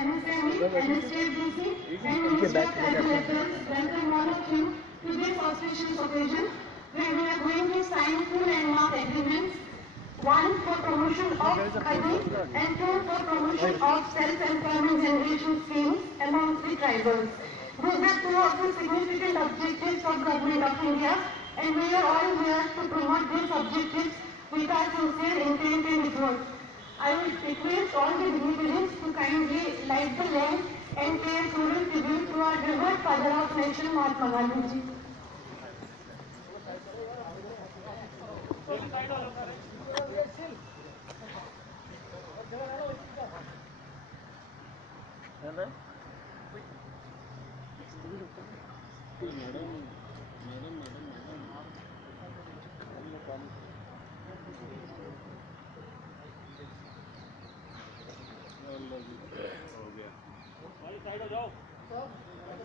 MSME, NSTFDC, and Ministry of Tribal Affairs welcome all of you to this auspicious occasion where we are going to sign two landmark agreements, one for promotion of Khadi and two for promotion of self-employment generation schemes amongst the tribals. These are two of the significant objectives of Government of India, and we are all here to promote these objectives with our sincere intent and effort. I would request all the dignitaries to kindly light the lamp and pay a solemn tribute to our revered father of nation, Mahatma Gandhi ji.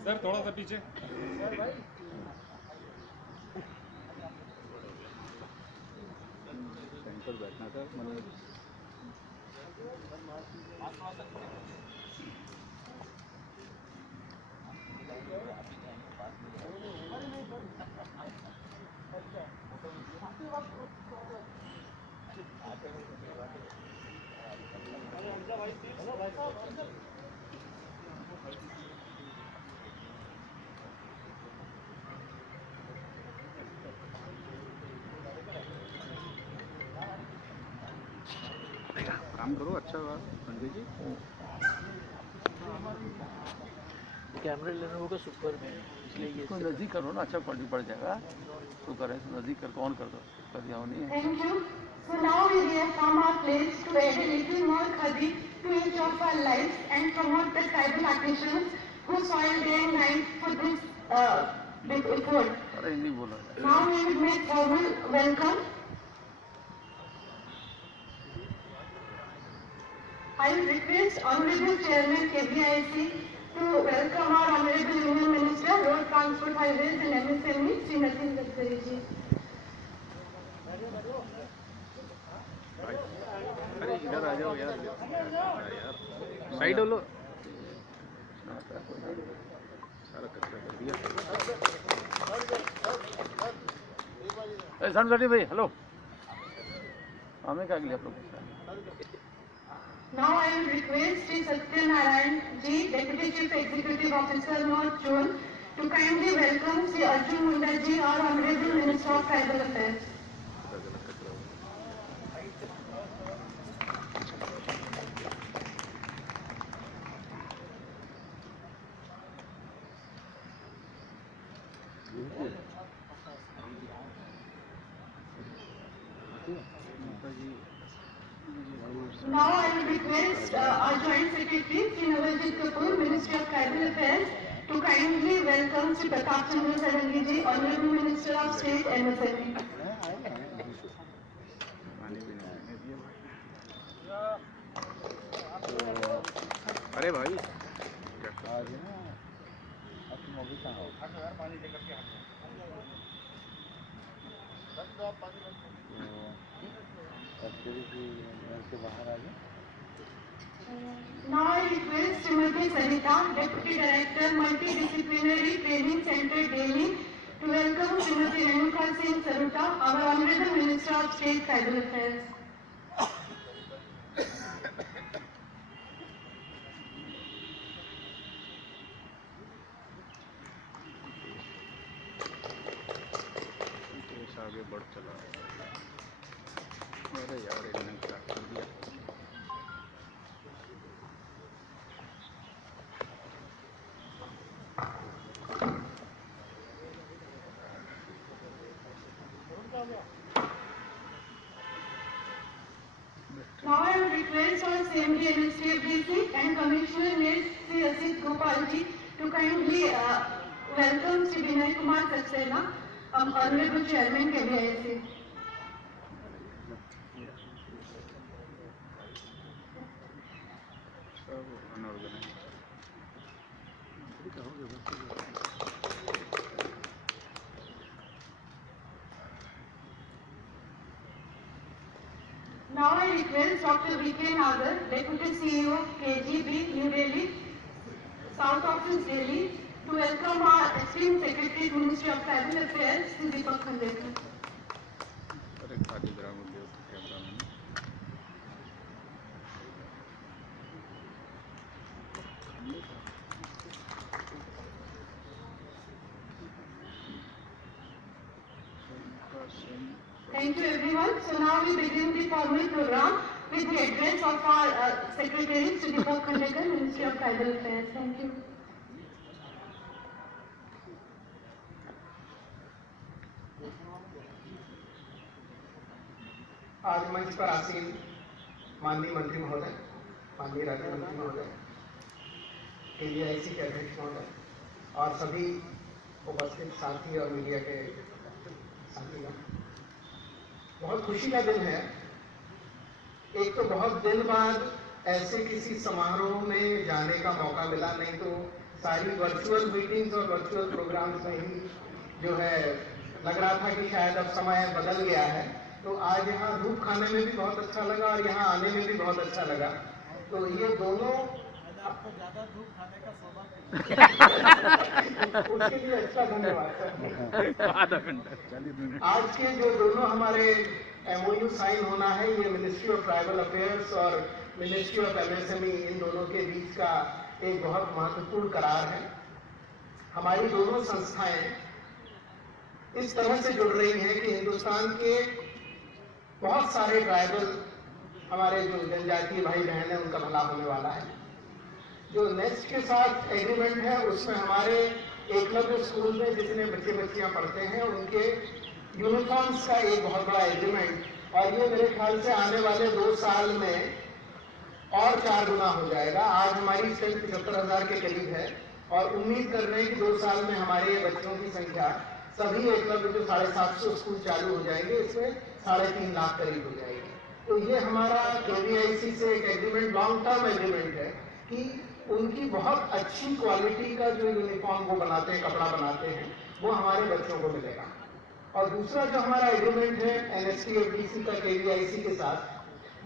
Sir थोड़ा सा पीछे centre बैठना था मतलब काम करो अच्छा हुआ पंडित जी कैमरे लेने होगा सुपर में इसलिए ये इसको नज़दीक करो ना अच्छा क्वालिटी पड़ जाएगा तो करें तो नज़दीक कर कौन कर दो कर दिया नहीं है Thank you. So now we have come our place to add a little more khadi to each of our lives and promote the tribal artisans who toil day and night for this big effort. अरे हिंदी बोलो Now we will make formal welcome. I will request Honorable Chairman KBIC to welcome our Honorable Union Minister, Road Transport Highways and MSME, Sri Nitin Gadkari ji. अरे इधर आ जाओ यार यार side हो लो सारा कचरा कर दिया सामने भाई हेलो हमें क्या लिया आप लोग Now I will request Sri Satya Narayan ji, Deputy Chief Executive Officer, North Zone, to kindly welcome Sri Arjun Munda ji, our Honorable Minister of Tribal Affairs. Now I will request our Joint Secretary, Sri Navaljeet Kapoor, Ministry of Tribal Affairs, to kindly welcome Sri Pratap Chandra Sarangi ji, Honorable Minister of State MSME. अरे भाई Now I request Srimati Sarita, Deputy Director, Multidisciplinary Training Center, Delhi, to welcome Srimati Renuka Singh Saruta, our Honorable Minister of State Tribal Affairs. देश आगे बढ़ चला अरे यार इन्होंने क्या कर दिया Now I will request our CMD NSTFDC and Commissioner Ms. Sri Asit Gopalji to kindly welcome Sri Vinay Kumar Saxena, Honorable Chairman KBIC. सब unorganised Now I request Dr. V.K. Nagar, Deputy CEO, KGB, New Delhi, South Office, Delhi, to welcome our esteemed Secretary to Ministry of Tribal Affairs, Sri Deepak Khandekar. Thank you everyone. So now we begin the formal program with the address of our Secretary, Sri Deepak Khandekar, Ministry of Tribal Affairs. Thank you. आज मंच पर आसीन माननीय मंत्री महोदय, माननीय राज्य मंत्री महोदय, KVIC के अध्यक्ष महोदय और सभी उपस्थित साथी और मीडिया के साथीगण, बहुत खुशी का दिन है। एक तो बहुत दिन बाद ऐसे किसी समारोह में जाने का मौका मिला, नहीं तो सारी वर्चुअल मीटिंग्स और वर्चुअल प्रोग्राम्स में ही जो है लग रहा था कि शायद अब समय बदल गया है। तो आज यहाँ धूप खाने में भी बहुत अच्छा लगा और यहाँ आने में भी बहुत अच्छा लगा। तो ये दोनों आपको ज्यादा धूप खाने का सौभाग्य उसके लिए अच्छा धन्यवाद। आधा घंटा आज के जो दोनों हमारे MOU साइन होना है, ये मिनिस्ट्री ऑफ ट्राइबल अफेयर्स और मिनिस्ट्री ऑफ MSME, इन दोनों के बीच का एक बहुत महत्वपूर्ण करार है। हमारी दोनों संस्थाएं इस तरह से जुड़ रही हैं कि हिंदुस्तान के बहुत सारे ट्राइबल हमारे जो जनजातीय भाई बहन हैं उनका भला होने वाला है। जो नेक्स्ट के साथ एग्रीमेंट है उसमें हमारे एकलव्य स्कूल में जितने बच्चे बच्चियां पढ़ते हैं उनके यूनिफॉर्म्स का एक बहुत बड़ा एग्रीमेंट, और ये मेरे ख्याल से आने वाले 2 साल में और 4 गुना हो जाएगा। आज हमारी स्ट्रेंथ 75,000 के करीब है और उम्मीद कर रहे हैं कि 2 साल में हमारे बच्चों की संख्या सभी एकलव्य जो 750 स्कूल चालू हो जाएंगे, इसमें 3.5 लाख करीब हो जाएगी। तो ये हमारा KVIC से एक एग्रीमेंट, लॉन्ग टर्म एग्रीमेंट है कि उनकी बहुत अच्छी क्वालिटी का जो यूनिफॉर्म वो बनाते हैं, कपड़ा बनाते हैं, वो हमारे बच्चों को मिलेगा। और दूसरा जो हमारा एग्रीमेंट है NSTFDC का KVIC के साथ,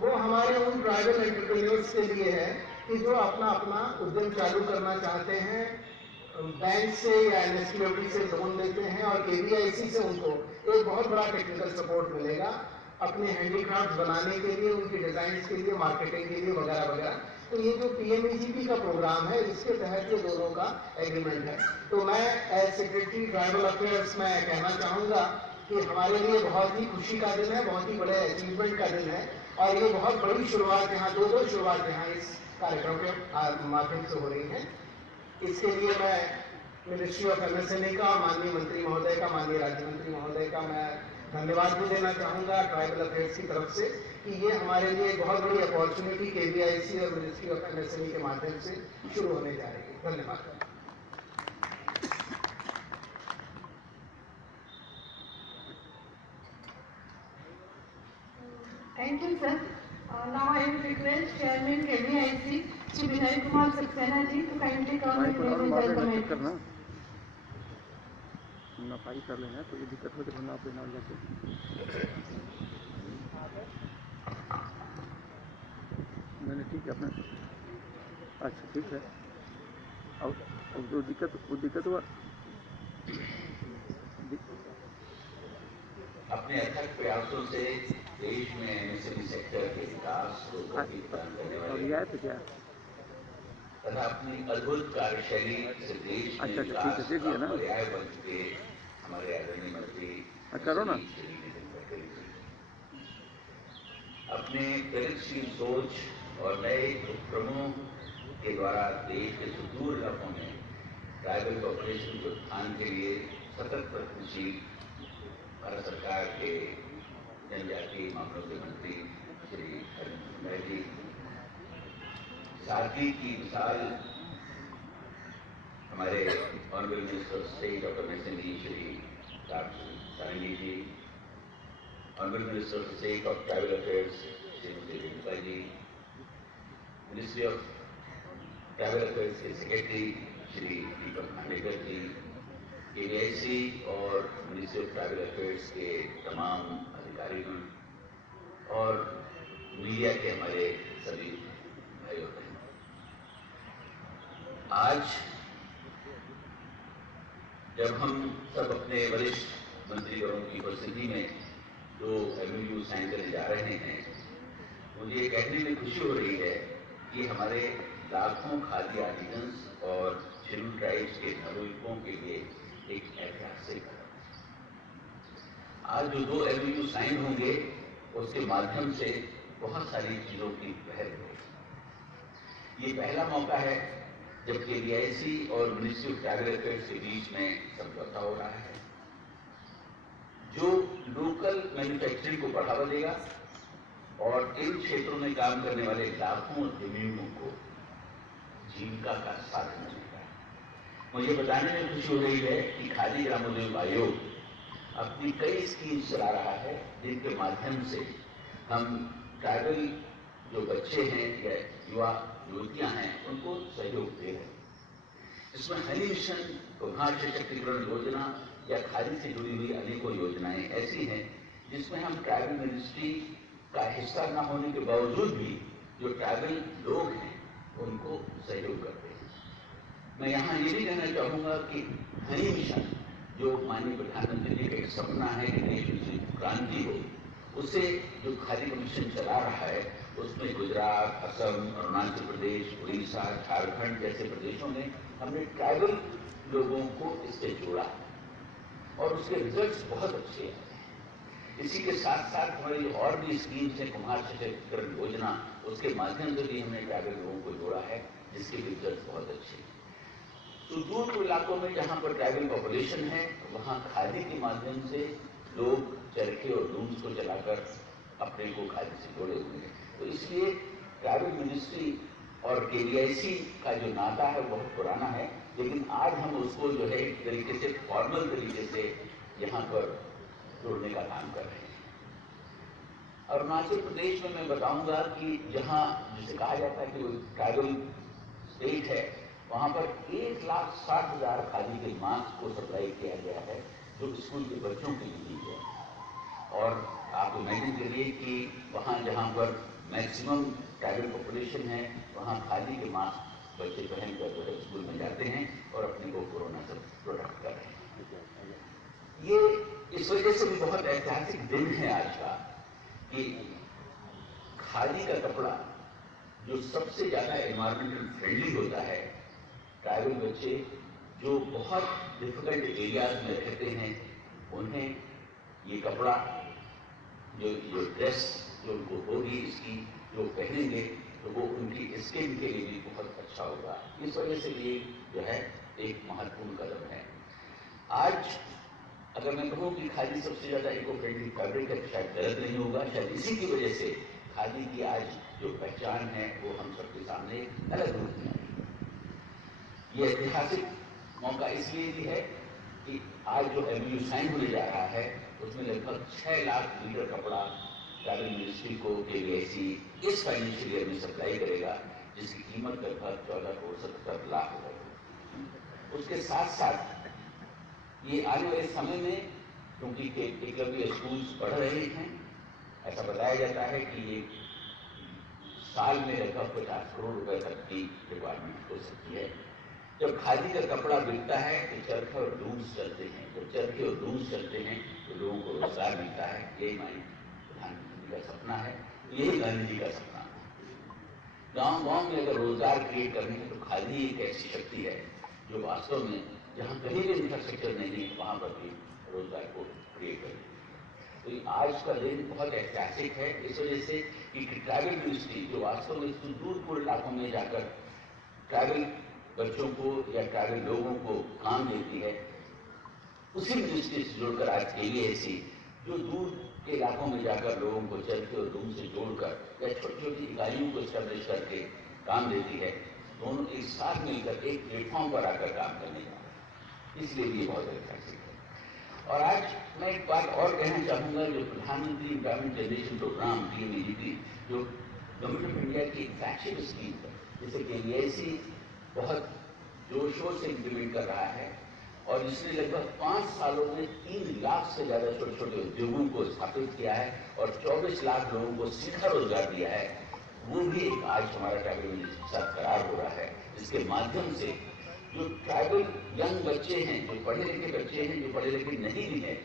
वो हमारे उन ट्राइबल एंटरप्रेन्योर्स के लिए है कि जो अपना उद्यम चालू करना चाहते हैं, बैंक से या NSTFD से लोन लेते हैं और KVIC से उनको एक बहुत बड़ा टेक्निकल सपोर्ट मिलेगा अपने हैंडीक्राफ्ट बनाने के लिए, उनकी डिजाइन के लिए, मार्केटिंग के लिए वगैरह वगैरह। तो ये जो PMEGP का प्रोग्राम है, इसके तहत ये दोनों का एग्रीमेंट है। तो मैं एज सेक्रेटरी ट्राइबल अफेयर्स में कहना चाहूँगा कि हमारे लिए बहुत ही खुशी का दिन है, बहुत ही बड़े अचीवमेंट का दिन है और ये बहुत बड़ी शुरुआत यहाँ, दो शुरुआत यहाँ इस कार्यक्रम के माध्यम से हो रही है। इसके लिए मैं मिनिस्ट्री ऑफ MSME का, माननीय मंत्री महोदय का, माननीय राज्य मंत्री महोदय का मैं धन्यवाद भी देना चाहूँगा ट्राइबल अफेयर्स की तरफ से कि ये हमारे लिए एक बहुत बड़ी अपॉर्चुनिटी KVIC और मिनिस्ट्री ऑफ MSME के माध्यम से शुरू होने जा रही है। धन्यवाद। Thank you, sir. Now I will request Chairman KVIC, Shri Vinay Kumar Saxena ji, to kindly come and make his comments. नफाई कर लेना, तो ये दिक्कत हो तो आप लेना जाके मैंने ठीक है अपना। अच्छा ठीक है। और जो दिक्कत हुआ अपने अथक प्रयासों से देश में MSME सेक्टर के विकास को गति प्रदान करने वाले तथा अपनी अद्भुत कार्यशैली से देश में विकास का पर्याय बन चुके हमारे आदरणीय मंत्री करो ना अपने प्रगतिशील सोच और नए उपक्रमों के द्वारा देश के सुदूर इलाकों में ट्राइबल पॉपुलेशन के उत्थान के लिए सतत प्रयत्नशील भारत सरकार के जनजातीय मामलों के मंत्री श्री हरमोहन जी सारथी की मिसाल हमारे honourable minister of state doctor MSME Shri Sarangi ji, honourable minister of state of tribal affairs Shrimati Renuka ji, ministry of tribal affairs के सेक्रेटरी श्री दीपक खांडेकर जी, KVIC और मिनिस्ट्री ऑफ ट्राइबल अफेयर्स के तमाम अधिकारीगण और मीडिया के हमारे सभी भाई और बहन, आज जब हम सब अपने वरिष्ठ मंत्रीगणों की उपस्थिति में जो MOU साइन करने जा रहे हैं, मुझे ये कहने में खुशी हो रही है कि हमारे लाखों खादी आर्टिजन्स और शेड्यूल ट्राइब्स के नागरिकों के लिए एक ऐतिहासिक कदम है। आज जो 2 MOU साइन होंगे उसके माध्यम से बहुत सारी चीजों की पहल होगी। ये पहला मौका है जब KVIC और मिनिस्ट्री ऑफ ट्राइबल अफेयर्स के बीच में समझौता हो रहा है, जो लोकल मैन्युफैक्चरिंग को बढ़ावा देगा और इन क्षेत्रों में काम करने वाले लाखों उद्यमियों को जीविका का साधन मिलेगा। मुझे बताने में खुशी हो रही है कि खादी ग्रामोद्योग आयोग अपनी कई स्कीम चला रहा है, जिनके माध्यम से हम ट्राइबल जो बच्चे हैं या युवा युवतियां हैं उनको सहयोग दे रहे हैं। इसमें हनी मिशन, कुम्हार सशक्तिकरण योजना या खादी से जुड़ी हुई अनेकों योजनाएं ऐसी हैं जिसमें हम ट्राइबल मिनिस्ट्री का हिस्सा न होने के बावजूद भी जो ट्राइबल लोग हैं उनको सहयोग करते हैं। मैं यहाँ ये भी कहना चाहूंगा कि हनी मिशन जो माननीय प्रधानमंत्री जी का एक सपना है कि देश में क्रांति हो, उससे जो खादी मिशन चला रहा है उसमें गुजरात, असम, अरुणाचल प्रदेश, उड़ीसा, झारखंड जैसे प्रदेशों में हमने ट्राइबल लोगों को इससे जोड़ा और उसके रिजल्ट्स बहुत अच्छे आए हैं। इसी के साथ साथ हमारी और भी स्कीम्स हैं, कुम्हार सशक्तिकरण योजना, उसके माध्यम से भी हमने ट्राइबल लोगों को जोड़ा है जिसके रिजल्ट्स बहुत अच्छे हैं। सुदूर इलाकों में जहां पर ट्राइबल पॉपुलेशन है वहां खादी के माध्यम से लोग चरखे और लूम्स को चलाकर अपने को खादी से जोड़े हुए हैं। तो इसलिए ट्राइबल मिनिस्ट्री और KVIC का जो नाता है बहुत पुराना है, लेकिन आज हम उसको जो है एक तरीके से फॉर्मल तरीके से यहाँ पर जोड़ने का काम कर रहे हैं। अरुणाचल प्रदेश में मैं बताऊंगा कि जहाँ जिसे कहा जाता है कि वो ट्राइबल स्टेट है, वहां पर 1,60,000 खादी के मास्क को सप्लाई किया गया है जो स्कूल के बच्चों के लिए दी गया। और आप इमेजिन करिए कि वहाँ जहाँ पर मैक्सिमम ट्राइबल पॉपुलेशन है वहाँ खादी के मास्क बच्चे पहनकर जो है स्कूल में जाते हैं और अपने को कोरोना से प्रोटेक्ट कर रहे हैं। ये इस वजह से भी बहुत ऐतिहासिक दिन है आज का कि खादी का कपड़ा जो सबसे ज्यादा एनवायरमेंटल फ्रेंडली होता है, ट्राइबल बच्चे जो बहुत डिफिकल्ट एरियाज में रहते हैं उन्हें ये कपड़ा जो ड्रेस जो उनको होगी इसकी जो पहनेंगे तो वो उनकी स्किन के लिए भी बहुत अच्छा होगा। इस वजह से ये जो है एक महत्वपूर्ण कदम है। आज अगर मैं कहूँ कि खादी सबसे ज्यादा इको फ्रेंडली फैब्रिक है, शायद गलत नहीं होगा। शायद इसी की वजह से खादी की आज जो पहचान है वो हम सबके सामने अलग रूप में आई है। ये ऐतिहासिक मौका इसलिए भी है कि आज जो MOU साइन होने जा रहा है उसमें लगभग 6 लाख मीटर कपड़ा ट्राइबल मिनिस्ट्री को KVIC इस फाइनेंशियल ईयर में सप्लाई करेगा, जिसकी कीमत लगभग 14,70 लाख रुपए। उसके साथ साथ ये आने वाले समय में क्योंकि एकलव्य स्कूल्स बढ़ रहे हैं, ऐसा बताया जाता है कि ये साल में लगभग 50 करोड़ रुपए तक की रिक्वायरमेंट हो सकती है। जब खादी का कपड़ा बिकता है तो चरखे और लूम्स चलते हैं, जब चरखे और लूम्स चलते हैं तो लोगों को रोजगार मिलता है। यही हमारी प्रधानमंत्री का सपना है, यही गांधी जी का सपना है। गांव गांव में अगर रोजगार क्रिएट करने है तो खादी एक ऐसी शक्ति है जो वास्तव में जहां कहीं भी इंफ्रास्ट्रक्चर नहीं है वहां पर भी रोजगार को क्रिएट करेगी। तो आज का दिन बहुत ऐतिहासिक है इस वजह से कि ट्राइबल मिनिस्ट्री जो वास्तव में सुदूर इलाकों में जाकर ट्राइबल बच्चों को या ट्राइबल लोगों को काम देती है, उसी मिनिस्ट्री से जुड़कर आज KVIC जो दूर के इलाकों में जाकर लोगों को चरखे और लूम से जोड़कर या छोटी छोटी इकाइयों को स्टैब्लिश करके काम देती है, दोनों एक साथ मिलकर एक प्लेटफॉर्म पर आकर काम करने जा रहे हैं। इसलिए ये बहुत ऐतिहासिक है। और आज मैं एक बात और कहना चाहूंगा, जो प्रधानमंत्री एम्प्लॉयमेंट जनरेशन प्रोग्राम PMEDP जो गवर्नमेंट ऑफ इंडिया की फ्लैगशिप स्कीम है, जिसे KVIC बहुत जोर शोर से इम्प्लीमेंट कर रहा है और इसने लगभग 5 सालों में 3 लाख से ज्यादा छोटे छोटे उद्योगों को स्थापित किया है और 24 लाख लोगों को सीधा रोजगार दिया है। वो भी एक आज हमारा ट्राइबल मिनिस्ट्री के साथ करार हो रहा है, जिसके माध्यम से जो ट्राइबल यंग बच्चे हैं, जो पढ़े लिखे बच्चे हैं, जो पढ़े लिखे नहीं भी हैं,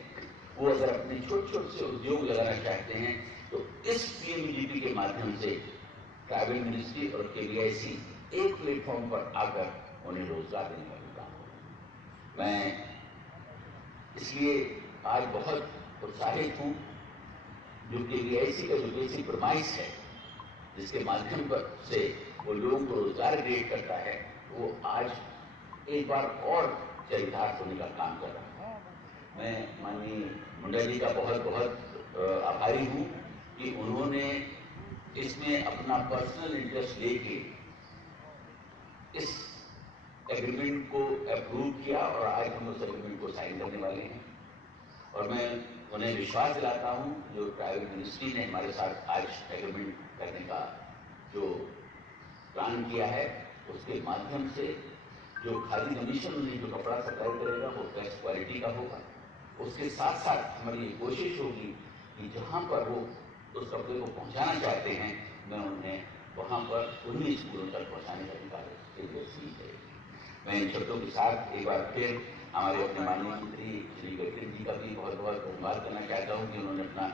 वो अगर अपने छोटे छोटे से उद्योग लगाना चाहते हैं तो इस पीएमजीपी के माध्यम से ट्राइबल मिनिस्ट्री और केवीआईसी एक प्लेटफॉर्म पर आकर उन्हें रोजगार देने का काम होगा। मैं इसलिए आज बहुत उत्साहित हूं। जो केवीआईसी का जो बेसिक प्रमाइस है, जिसके माध्यम पर से वो लोगों को रोजगार क्रिएट करता है, वो आज एक बार और चरितार्थ होने का काम कर रहा है। मैं माननीय मुंडा जी का बहुत बहुत आभारी हूं कि उन्होंने इसमें अपना पर्सनल इंटरेस्ट लेके इस एग्रीमेंट को अप्रूव किया और आज हम उस एग्रीमेंट को साइन करने वाले हैं। और मैं उन्हें विश्वास दिलाता हूं, जो ट्राइबल मिनिस्ट्री ने हमारे साथ आज एग्रीमेंट करने का जो प्लान किया है, उसके माध्यम से जो खादी कमीशन ने जो कपड़ा सप्लाई करेगा वो बेस्ट क्वालिटी का होगा। उसके साथ साथ हमारी ये कोशिश होगी कि जहां पर वो उस कपड़े को पहुंचाना चाहते हैं, मैं उन्हें वहां पर उन्हीं स्कूलों तक पहुंचाने का भी कार्य की जाएगी। मैं इन शब्दों के साथ एक बार फिर हमारे अपने माननीय मंत्री श्री गडकरी जी का भी बहुत बहुत धन्यवाद करना चाहता हूँ कि उन्होंने अपना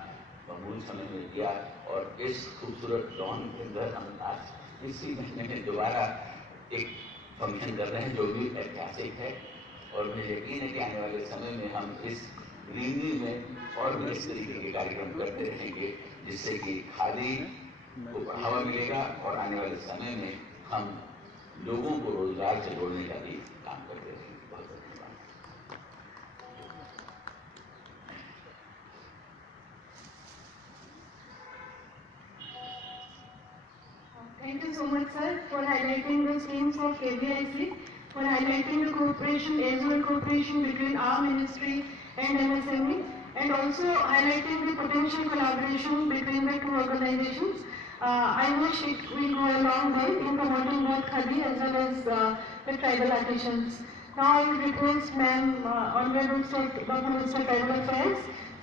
बहुमूल्य समय में दिया और इस खूबसूरत लॉन के अंदर हम आज इसी महीने में दोबारा एक फंक्शन कर रहे हैं जो भी ऐतिहासिक है। और मुझे यकीन है कि आने वाले समय में हम इस ग्रीनरी में और भी इस तरीके के कार्यक्रम करते रहेंगे, जिससे कि खादी को बढ़ावा मिलेगा और आने वाले समय में हम लोगों को रोजगार से जोड़ने का भी काम करते रहेंगे। बहुत धन्यवाद। Thank you so much, sir, for highlighting the schemes of KVIC, for highlighting the cooperation, as-well cooperation between our ministry and MSME, and also highlighting the potential collaboration between the two organizations. I wish it will go a long way in promoting both Khadi as well as the tribal artisans. Now I will request Ma'am, Honorable State Minister Tribal Affairs,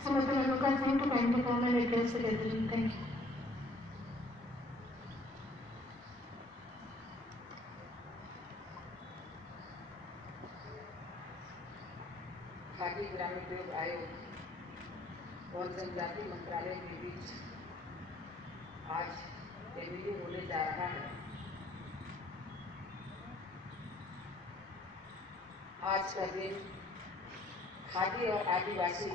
Srimati Renuka Singh, to kindly come and address the gathering. Thank you. Khadi ग्रामोद्योग आयोग और जनजाति मंत्रालय के बीच आज MOU होने जा रहा है। आज का दिन खादी और आदिवासी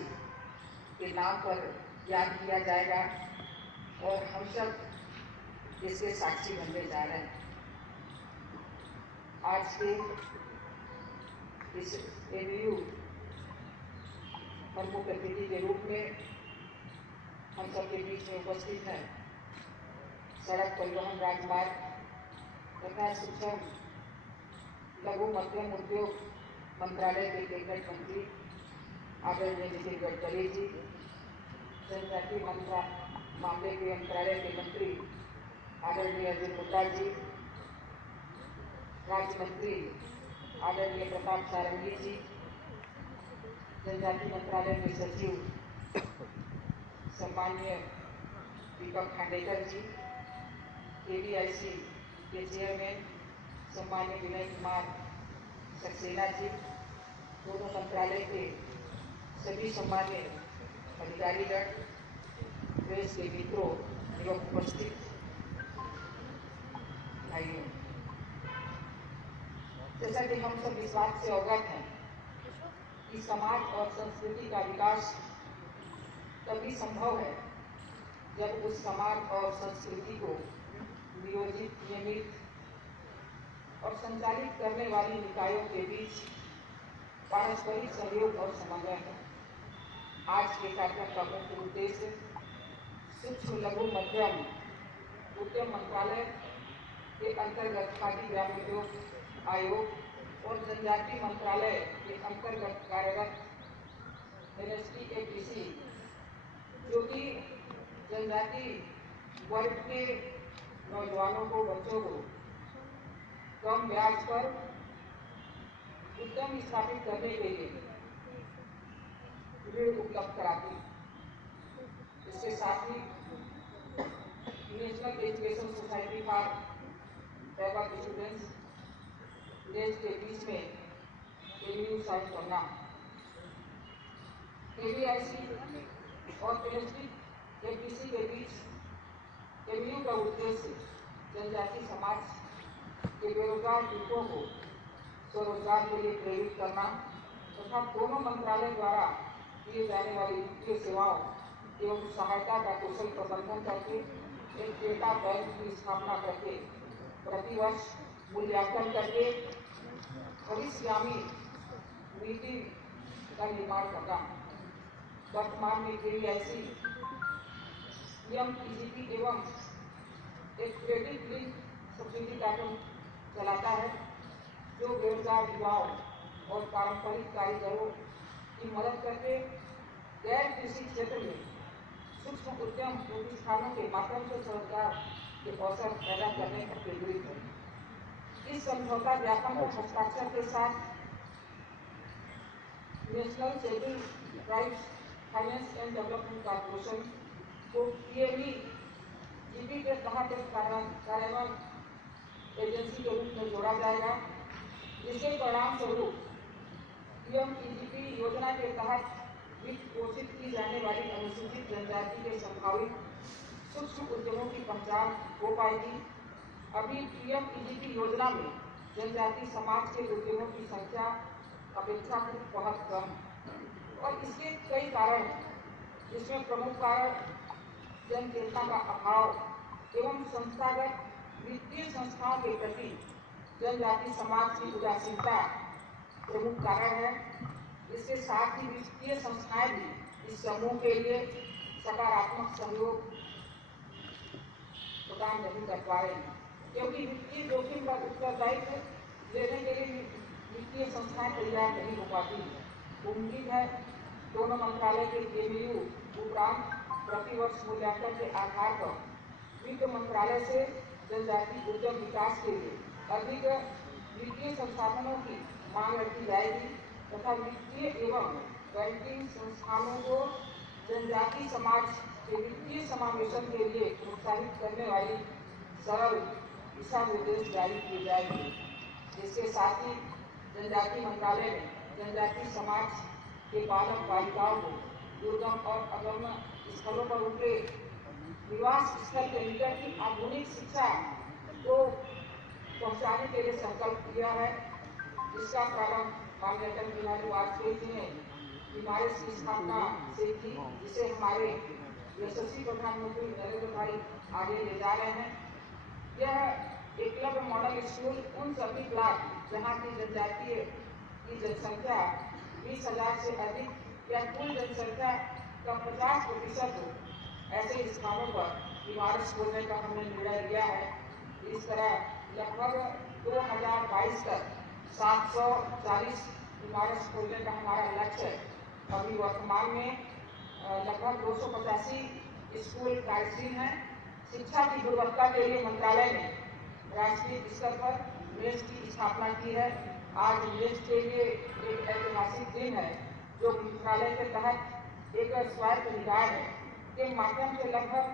के नाम पर याद किया जाएगा और हम सब इसके साक्षी बनने जा रहे हैं। आज के इस एमओयू प्रमुख अतिथि के रूप में हम सबके बीच में उपस्थित हैं सड़क परिवहन राजमार्ग तथा सूक्ष्म लघु मध्यम उद्योग मंत्रालय के कैबिनेट मंत्री आदरणीय नितिन गडकरी जी, जनजातीय मामले के मंत्रालय के मंत्री आदरणीय अर्जुन मुंडा जी, राज्य मंत्री आदरणीय प्रताप सारंगी जी, जनजाति मंत्रालय के सचिव सम्माननीय दीपक खांडेकर जी, केवीआईसी के चेयरमैन सम्माननीय विनय कुमार सक्सेना जी, दोनों मंत्रालय के सभी सम्मान्य अधिकारीगण, प्रेस के मित्रों एवं उपस्थित भाइयों, जैसा कि हम सब इस बात से अवगत हैं कि समाज और संस्कृति का विकास तभी संभव है जब उस समाज और संस्कृति को नियोजित, नियमित और संचालित करने वाली निकायों के बीच पारस्परिक सहयोग और समन्वय है। आज के कार्यक्रम का मुख्य उद्देश्य सूक्ष्म लघु मध्यम उद्यम मंत्रालय के अंतर्गत खादी ग्रामोद्योग आयोग और जनजाति मंत्रालय के अंतर्गत कार्यरत NSTAPC, जो कि जनजाति वर्ग के नौजवानों को, बच्चों को कम ब्याज पर उद्यम स्थापित करने के लिए ऋण उपलब्ध कराती। इसके साथ ही National Education Society for Tribal Students देश के बीच में एमयू साइन करना। KVIC और FDC के बीच एमयू का उद्देश्य जनजाति समाज के बेरोजगार युवकों को स्वरोजगार के लिए प्रेरित करना तथा दोनों मंत्रालय द्वारा किए जाने वाली वित्तीय सेवाओं एवं सहायता का कुशल प्रबंधन करके एक डेटा बैंक की स्थापना करके प्रतिवर्ष मूल्यांकन करके भविष्यगामी नीति का निर्माण करना। वर्तमान में KVIC PGP एवं एक क्रेडिट लिंक सब्सिडी कार्यक्रम चलाता है जो बेरोजगार युवाओं और पारंपरिक कारीगरों की मदद करके गैर कृषि क्षेत्र में सूक्ष्म उद्यम प्रतिष्ठानों के माध्यम से स्वरोजगार के अवसर पैदा करने पर केंद्रित है। इस समझौता ज्ञापन पर हस्ताक्षर के साथ national scheduled tribes finance and development corporation को PMEGP के तहत एक कार्यान्वयन एजेंसी के रूप में जोड़ा जाएगा, जिसके परिणाम स्वरूप PMEGP योजना के तहत वित्त पोषित की जाने वाली अनुसूचित जनजाति के संभावित सूक्ष्म उद्यमों की पहचान हो पाएगी। अभी PMEGP योजना में जनजाति समाज के उद्यमों की संख्या अपेक्षाकृत बहुत कम है और इसके कई कारण, जिसमें प्रमुख कारण जनचेतना का अभाव एवं संस्थागत वित्तीय संस्थाओं के प्रति जनजाति समाज की उदासीनता प्रमुख कारण है। इसके साथ ही वित्तीय संस्थाएं भी इस समूह के लिए सकारात्मक सहयोग प्रदान नहीं कर पा रहे हैं, क्योंकि वित्तीय जोखिम का उत्तरदायित्व लेने के लिए वित्तीय संस्थाएं तैयार नहीं हो पाती। उम्मीद है दोनों मंत्रालय के एमयू उपरांत प्रतिवर्ष मूल्यांकन के आधार पर वित्त मंत्रालय से जनजाति उद्यम विकास के लिए अधिक वित्तीय संसाधनों की मांग रखी जाएगी तथा वित्तीय एवं बैंकिंग संस्थानों को जनजाति समाज के वित्तीय समावेशन के लिए प्रोत्साहित करने वाली सरल दिशा निर्देश जारी किए जाएंगे। इसके साथ ही जनजाति मंत्रालय ने जनजाति समाज के बालक बालिकाओं को दुर्गम और अगम्य स्थलों पर उनके निवास स्थल के निकट की आधुनिक शिक्षा को पहुंचाने के लिए संकल्प किया है। इसका प्रारंभ माननीय अटल बिहारी वाजपेयी जी ने बीमारिश की स्थापना से की, जिसे हमारे यशस्वी प्रधानमंत्री नरेंद्र भाई आगे ले जा रहे हैं। यह एकलव्य मॉडल स्कूल उन सभी ब्लॉक जहाँ की जनजातीय की जनसंख्या 20,000 से अधिक या कुल जनसंख्या का 50% हो, ऐसे स्थानों पर इमारत खोलने का हमने निर्णय लिया है। इस तरह लगभग 2022 तक 740 इमारत खोलने का हमारा लक्ष्य है। अभी वर्तमान में लगभग 285 स्कूल कार्यशील हैं। शिक्षा की गुणवत्ता के लिए मंत्रालय ने राष्ट्रीय स्तर पर मेस की स्थापना की है। आज मेस के लिए एक ऐतिहासिक दिन है, जो मंत्रालय के तहत एक स्वायत्त निकाय है के माध्यम से लगभग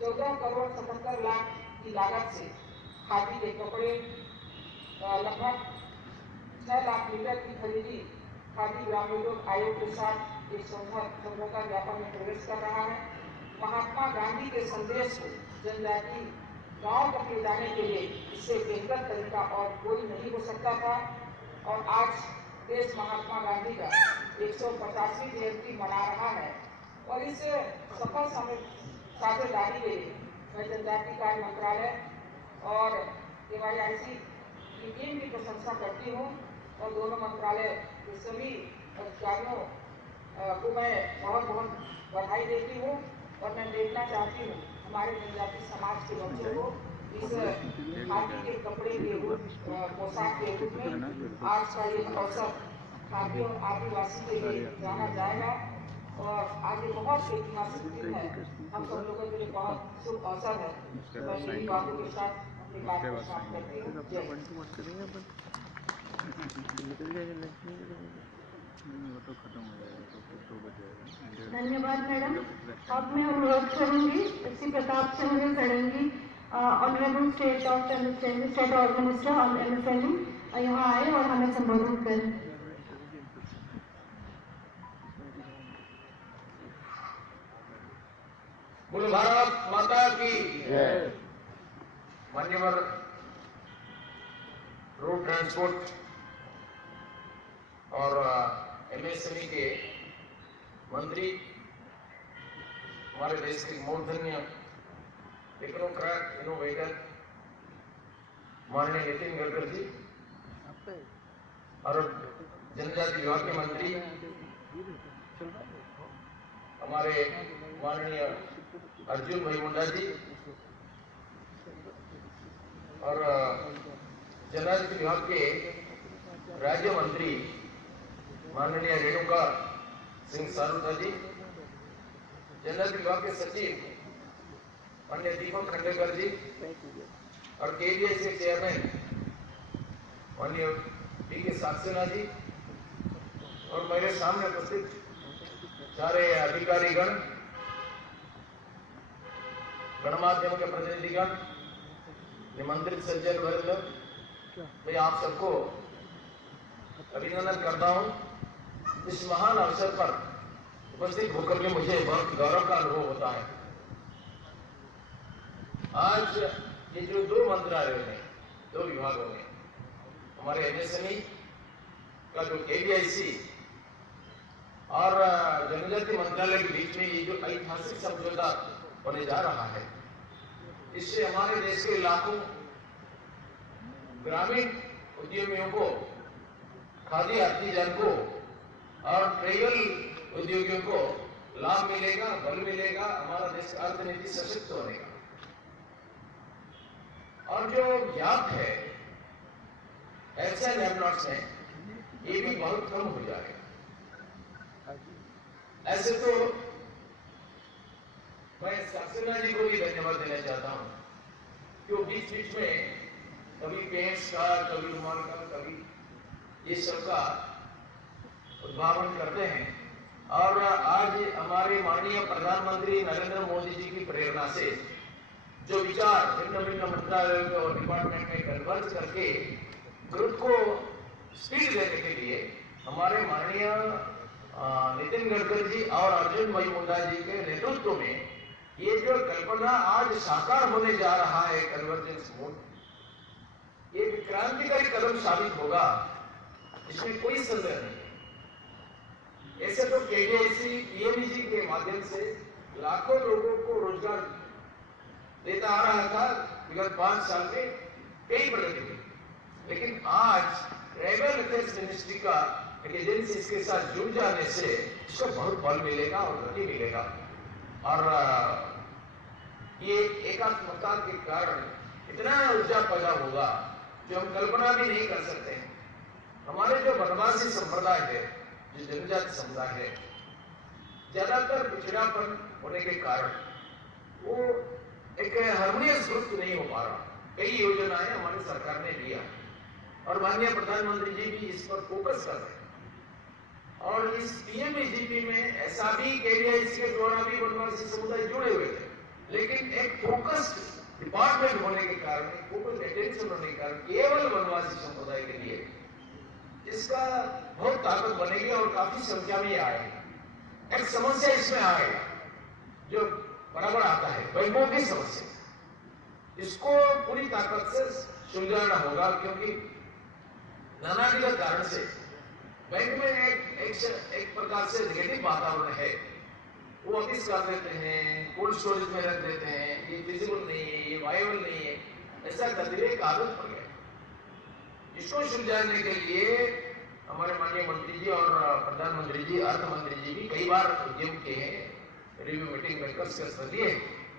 14 करोड़ 77 लाख की लागत से खादी के कपड़े, लगभग 6 लाख लीटर की खरीदी खादी ग्रामीण आयोग के साथ एक समझौता ज्ञापन में प्रवेश कर रहा है। महात्मा गांधी के संदेश को जनजाति गांव तक ले जाने के लिए इससे बेहतर तरीका और कोई नहीं हो सकता था और आज देश महात्मा गांधी का 150वीं जयंती मना रहा है और इस सफल साझेदारी के लिए मैं जनजाति कार्य मंत्रालय और KYIC की टीम की प्रशंसा करती हूँ और दोनों मंत्रालय के सभी अधिकारियों को मैं बहुत बहुत बधाई देती हूँ और मैं देखना चाहती हूँ हमारे जनजाति समाज के बच्चों को इस खादी के कपड़े के रूप पोशाक के रूप में आज का ये अवसर खादी और आदिवासी के लिए जाना जाएगा और आज ये बहुत ऐतिहासिक दिन है। हम सब लोगों के लिए बहुत शुभ अवसर है। मैं यही बातों के साथ अपनी बात को समाप्त करती हूँ। निकल जाएगा लंच नहीं करेंगे वो तो खत्म हो जाएगा तो फिर 2 बज जाएगा। धन्यवाद मैडम। अब मैं अनुरोध करूंगी श्री प्रताप चंद्र षडंगी ऑनरेबल स्टेट ऑर्ग मिनिस्टर ऑन MSME यहाँ आए और हमें संबोधित करें। बोलो भारत माता की जय। मान्यवर रोड ट्रांसपोर्ट और MSME के मंत्री, हमारे देश के मूर्धन्य टेक्नोक्रेट इनोवेटर माननीय नितिन गडकरी जी और जनजाति विभाग के मंत्री हमारे माननीय अर्जुन भाई मुंडा जी और जनजाति विभाग के राज्य मंत्री माननीय रेणुका सिंह सारूता जी, जनजाति विभाग के सचिव माननीय दीपक खंडेकर जी और KVIC के चेयरमैन माननीय PK सक्सेना जी और मेरे सामने उपस्थित सारे अधिकारीगण, गणमाध्यम के प्रतिनिधिगण, निमंत्रित सज्जन वर्ग, मैं आप सबको अभिनंदन करता हूं। इस महान अवसर पर उपस्थित होकर के मुझे बहुत गौरव का अनुभव होता है। आज ये जो 2 मंत्रालयों में 2 विभागों में हमारे MSME का जो KVIC और जनजाति मंत्रालय के बीच में ये जो ऐतिहासिक समझौता होने जा रहा है, इससे हमारे देश के लाखों ग्रामीण उद्यमियों को, खादी आर्टिजन को और ट्रेवल उद्योगियों को लाभ मिलेगा, बल मिलेगा, हमारा देश का अर्थनीति सशक्त होगा और जो गैप है ऐसे डेवलप्स में ये भी बहुत कम हो जाएगा। ऐसे तो मैं सक्सेना जी को भी धन्यवाद देना चाहता हूं कि वो बीच बीच में कभी पेंट्स का, कभी रुमाल का, कभी ये सब का उद्भावन करते हैं और आज हमारे माननीय प्रधानमंत्री नरेंद्र मोदी जी की प्रेरणा से जो विचार भिन्न भिन्न मंत्रालयों और डिपार्टमेंट में कन्वर्ज करके ग्रुप को स्पीड देने के लिए हमारे माननीय नितिन गडकरी जी और अर्जुन भाई मुंडा जी के नेतृत्व में ये जो कल्पना आज साकार होने जा रहा है कन्वर्जेंस मोड, ये क्रांतिकारी कदम साबित होगा, इसमें कोई संदेह नहीं। ऐसे तो KVIC PMEG के माध्यम से लाखों लोगों को रोजगार देता आ रहा था विगत 5 साल में कई प्रगति हुई, लेकिन आज ट्राइबल अफेयर्स मिनिस्ट्री का एक एजेंसी इसके साथ जुड़ जाने से इसको बहुत बल मिलेगा और गति मिलेगा और ये एकात्मकता के कारण इतना ऊर्जा पैदा होगा जो हम कल्पना भी नहीं कर सकते हैं। हमारे जो वनवासी संप्रदाय है, जो जनजाति समुदाय है, ज्यादातर पिछड़ापन होने के कारण वो एक हार्मोनियस ग्रुप नहीं हो पा रहा। कई योजनाएं हमारी सरकार ने लिया और माननीय प्रधानमंत्री जी भी इस पर फोकस कर रहे हैं और इस PMEGP में ऐसा भी KVIC के द्वारा भी वनवासी समुदाय जुड़े हुए थे, लेकिन एक फोकस्ड डिपार्टमेंट होने के कारण, फोकस्ड अटेंशन होने के कारण केवल वनवासी समुदाय के लिए इसका बहुत ताकत बनेगी और काफी संख्या में आएगी। एक समस्या इसमें आएगा जो बराबर आता है, बैंकों की समस्या, इसको पूरी ताकत से सुलझाना होगा क्योंकि नानाविध कारण से बैंक में एक प्रकार से नेगेटिव वातावरण है। वो ऑफिस कर देते हैं, कोल्ड स्टोरेज में रख देते हैं, ये फिजिबल नहीं है, ये वायबल नहीं है, ऐसा करते हुए एक आदत पड़ गया। इसको सुलझाने के लिए हमारे माननीय मंत्री जी और प्रधानमंत्री जी, अर्थ मंत्री जी भी कई बार उद्यम किए हैं, रिव्यू मीटिंग में डिस्कस कर लिए।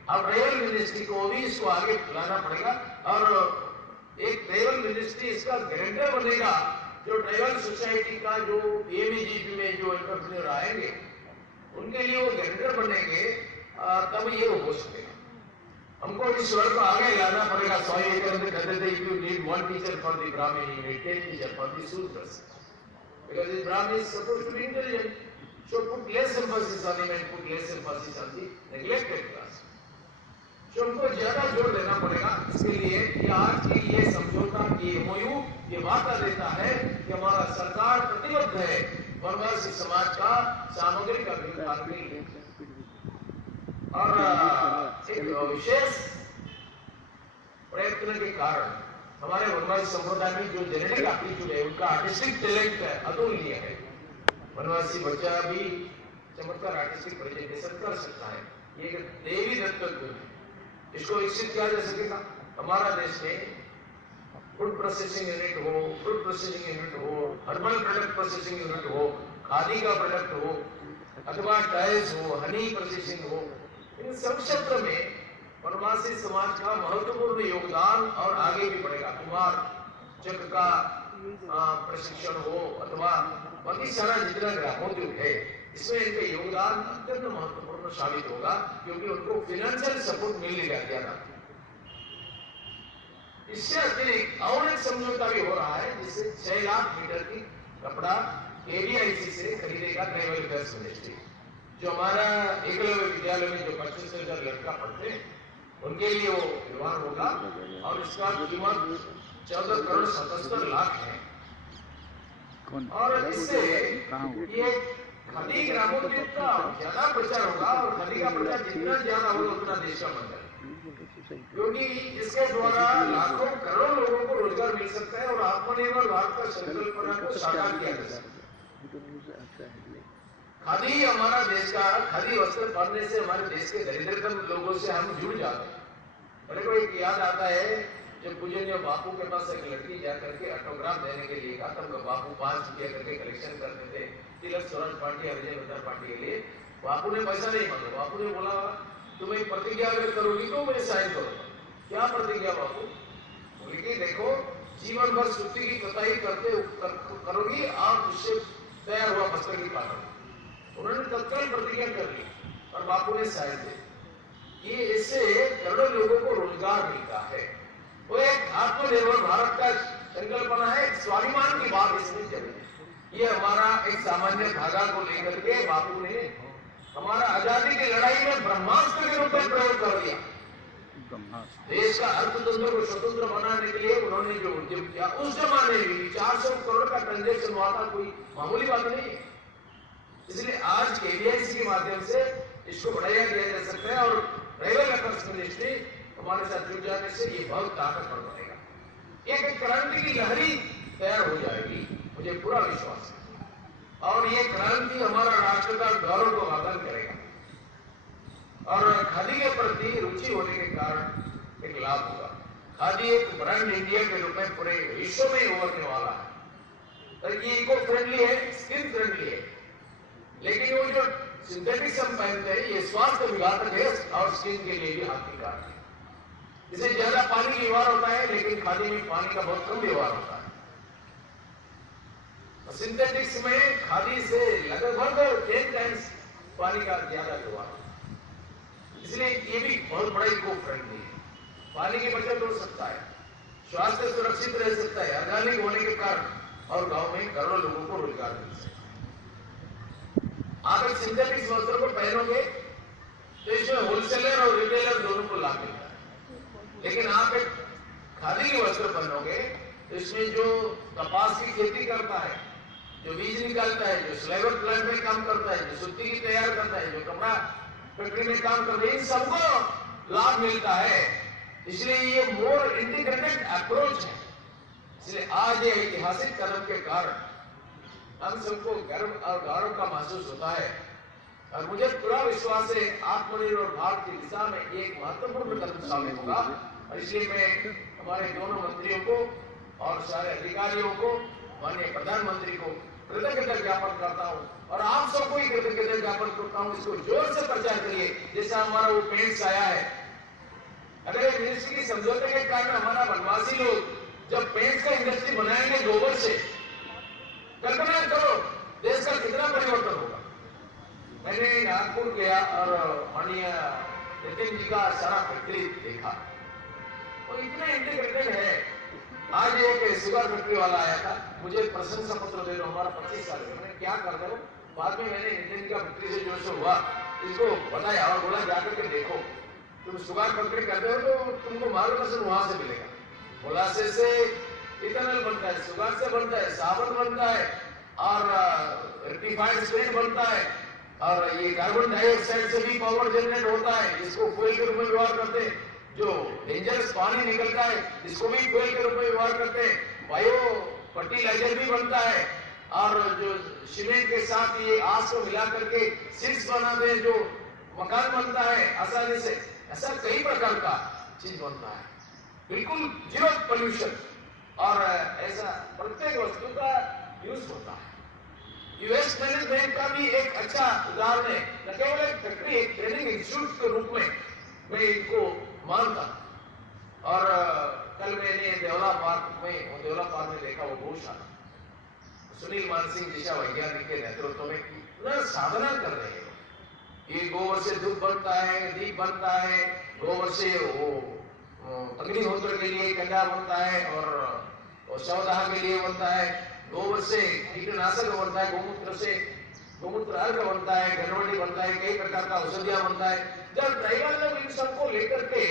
अब ट्रेवल मिनिस्ट्री को भी इसको आगे लाना पड़ेगा और एक ट्रेवल मिनिस्ट्री इसका गारंटर बनेगा। जो ट्रेवल सोसाइटी का जो PMEGP में जो एंटरप्रेन्योर आएंगे उनके लिए वो गारंटर बनेंगे, तब ये हो सकेगा। हमको इस वर्ग को आगे लाना पड़ेगा। 100 एकड़ में कहते थे if you need 1 teacher for the Brahmin, you need 10 teacher for the Sudras. Because the Brahmin is supposed to be intelligent. So put less emphasis on him and put less emphasis on the neglected class. So हमको ज्यादा जोर देना पड़ेगा। इसके लिए ये आज की ये समझौता की MOU ये वादा देता है कि हमारा सरकार प्रतिबद्ध है वनवासी समाज का सामग्री का विकास के लिए। और एक विशेष प्रयत्न के कारण हमारे वनवासी संप्रदाय में जो जेनेटिक एप्टीट्यूड है, उनका आर्टिस्टिक टैलेंट अतुलनीय है। वनवासी बच्चा भी चमत्कार आर्टिस्टिक प्रेजेंटेशन कर सकता है। ये एक देवी दत्त गुण है, इसको विकसित किया जा सकेगा। हमारा देश में फूड प्रोसेसिंग यूनिट हो, फूड प्रोसेसिंग यूनिट हो, हर्बल प्रोडक्ट प्रोसेसिंग यूनिट हो, खादी का प्रोडक्ट हो, अथवा टाइल्स हो, हनी प्रोसेसिंग हो, इन सब क्षेत्र में वनवासी समाज का महत्वपूर्ण योगदान और आगे भी बढ़ेगा। कुमार चक्र का प्रशिक्षण हो अथवा बाकी सारा जितना ग्रामोद्योग है, इसमें इनका योगदान अत्यंत महत्वपूर्ण साबित होगा, क्योंकि उनको फाइनेंशियल सपोर्ट मिलेगा ज्यादा। इससे अतिरिक्त और एक समझौता भी हो रहा है, जिससे 6 लाख मीटर की कपड़ा KVIC से खरीदेगा ट्राइबल वेल्फेयर मिनिस्ट्री। जो हमारा एकलव्य विद्यालय में जो 25,000 लड़का पढ़ते हैं, उनके लिए वो निर्माण होगा और इसका कीमत 14 करोड़ 77 लाख है। और इससे ये खादी ग्रामोद्योग का ज्यादा प्रचार होगा और खादी का प्रचार जितना ज्यादा होगा उतना देश का मंदिर, क्योंकि इसके द्वारा लाखों करोड़ों लोगों को रोजगार मिल सकता है और आत्मनिर्भर भारत का संकल्पना को साकार किया जा सकता है। खादी हमारा देश का खादी वस्त्र पहनने से हमारे देश के दरिद्रतम लोगों से हम जुड़ जाते हैं। मेरे को एक याद आता है, जब पूजनीय बापू के पास एक लड़की जा करके ऑटोग्राफ देने के लिए कहा, तब बापू 5 रुपया करके कलेक्शन करते थे तिलक स्वराज पार्टी अजय बंदर पार्टी के लिए। बापू ने पैसा नहीं मांगा, बापू ने बोला तुम एक प्रतिज्ञा अगर करोगी तो मैं साइन करूंगा। क्या प्रतिज्ञा बापू? बोले कि देखो जीवन भर सूती की कताई करोगी और उससे तैयार हुआ वस्त्र की पालन। उन्होंने तत्काल प्रतिज्ञा कर ली और बापू ने साइन दे। ये इससे करोड़ों लोगों को रोजगार मिलता है। वो एक आत्मनिर्भर भारत का संकल्पना है, एक स्वाभिमान की बात इसमें चली है। ये हमारा एक सामान्य धागा को लेकर के बापू ने हमारा आजादी की लड़ाई में ब्रह्मास्त्र के रूप में प्रयोग कर दिया। देश का अर्थतंत्र को स्वतंत्र बनाने के लिए उन्होंने जो उद्यम किया, उस जमाने में 400 करोड़ का ट्रांजेक्शन हुआ था, कोई मामूली बात नहीं है। इसलिए आज KVIC के माध्यम से इसको बढ़ाया दिया जा सकता है और ट्राइबल अफेयर्स मिनिस्ट्री हमारे साथ जुड़ जाने से ये बहुत ताकतवर बनेगा। एक क्रांति की लहरी तैयार हो जाएगी, मुझे पूरा विश्वास है। और ये क्रांति हमारा राष्ट्र का गौरव को वर्धन करेगा और खादी के प्रति रुचि होने के कारण एक लाभ होगा। खादी एक ब्रांड इंडिया के रूप में पूरे विश्व में उभरने वाला है। और ये इको फ्रेंडली है, स्किन फ्रेंडली है, लेकिन वो जो सिंथेटिक्स हम पहनते हैं ये स्वास्थ्य विघातक है और स्किन के लिए भी हानिकारक है। इससे ज्यादा पानी की व्यवहार होता है, लेकिन खादी में पानी का बहुत कम व्यवहार होता है। सिंथेटिक्स में खादी से लगभग 10 टाइम्स पानी का ज्यादा व्यवहार, इसलिए ये भी बहुत बड़ा इको फ्रेंडली है। पानी की बचत हो सकता है, स्वास्थ्य सुरक्षित रह सकता है ऑर्गेनिक होने के कारण, और गांव में करोड़ों लोगों को रोजगार मिल सकता है। आप एक सिंथेटिक्स वस्त्र को पहनोगे तो इसमें होलसेलर और रिटेलर दोनों को लाभ मिलता है, लेकिन आप एक खादी के वस्त्र पहनोगे तो इसमें जो कपास की खेती करता है, जो बीज निकालता है, जो स्लेवर प्लांट में काम करता है, जो सूती की तैयार करता है, जो कपड़ा फैक्ट्री में काम करता है, इन सबको लाभ मिलता है। इसलिए ये मोर इंटीग्रेटेड अप्रोच है। इसलिए आज ये ऐतिहासिक कदम के कारण हम सबको गर्व और गौरव का महसूस होता है और मुझे पूरा विश्वास है आत्मनिर्भर भारत की दिशा में एक महत्वपूर्ण कदम साबित होगा। और इसलिए मैं हमारे दोनों मंत्रियों को और सारे अधिकारियों को, माननीय प्रधानमंत्री को कृतज्ञता ज्ञापन करता हूँ और आप सबको ही कृतज्ञता ज्ञापन करता हूँ। इसको जोर से प्रचार करिए, जैसा हमारा वो पेंट्स आया है। अगर ये मिनिस्ट्री की समझौते के कारण हमारा वनवासी लोग जब पेंट्स का इंडस्ट्री बनाएंगे गोबर से, कल्पना करो देश का कितना परिवर्तन होगा। मैंने नागपुर गया और माननीय नितिन जी का सारा फैक्ट्री देखा और इतना इंटीग्रेटेड है। आज एक शुगर फैक्ट्री वाला आया था, मुझे प्रशंसा पत्र दे दो, हमारा 25 साल है। मैंने क्या कर रहे हो? बाद में मैंने नितिन का फैक्ट्री से जो हुआ इसको बताया और बोला जाकर के देखो, तुम शुगर फैक्ट्री करते हो तो तुमको मार्गदर्शन वहां से मिलेगा। मोलासेस से इथेनॉल बनता है, शुगर से बनता है, साबुन बनता है और रेक्टिफाइड स्प्रेड बनता है और ये कार्बन डाइऑक्साइड से भी पावर जनरेट होता है, इसको फ्यूल के रूप में व्यवहार करते हैं। जो डेंजरस पानी निकलता है इसको भी फ्यूल के रूप में व्यवहार करते हैं। बायो फर्टिलाइजर भी बनता है और जो सीमेंट के साथ ये आस को मिला करके सीड्स बनाते हैं, जो मकान बनता है आसानी से। ऐसा कई प्रकार का चीज बनता है, बिल्कुल जीरो पोल्यूशन और ऐसा प्रत्येक वस्तु का यूज होता है। यूएस मैनेजमेंट का भी एक अच्छा उदाहरण है, न केवल एक फैक्ट्री, एक ट्रेनिंग इंस्टीट्यूट के रूप में मैं इनको मानता। और कल मैंने देवला पार्क में देखा वो गौशाला, सुनील मानसिंह जैसा वैज्ञानिक के नेतृत्व में साधना कर रहे हैं। ये गोबर से धूप बनता है, दीप बनता है, गोबर से वो अग्निहोत्र के लिए कंडा बनता है और शवदाह के लिए बनता है, गोबर से कीटनाशक बनता है, गोमूत्र से गोमूत्र अर्घ बनता है, घरवड़ी बनता है, कई प्रकार का औषधियां बनता है। जब ट्राइबल लोग इन सबको लेकर के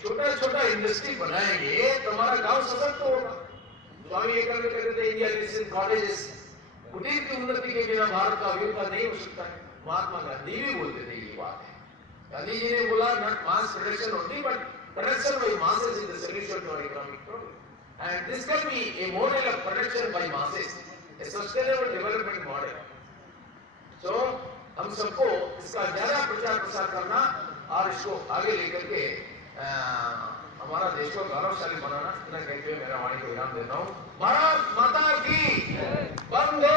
छोटा छोटा इंडस्ट्री बनाएंगे तो हमारा गांव सशक्त होगा। स्वामी विवेकानंद कहते थे इंडिया नीड्स कॉटेजेस, कुटीर की उन्नति के बिना भारत का विकास नहीं हो सकता है। महात्मा गांधी भी बोलते थे ये बात है। गांधी जी ने बोला not mass production only but production by masses is the solution to our economic problem and this can be a model of production by masses, a sustainable development model. तो हम सबको इसका ज्यादा प्रचार प्रसार करना और इसको आगे लेकर के हमारा देश को गौरवशाली बनाना, इतना कहते हुए मेरा वाणी को विराम देता हूँ। भारत माता की वंदे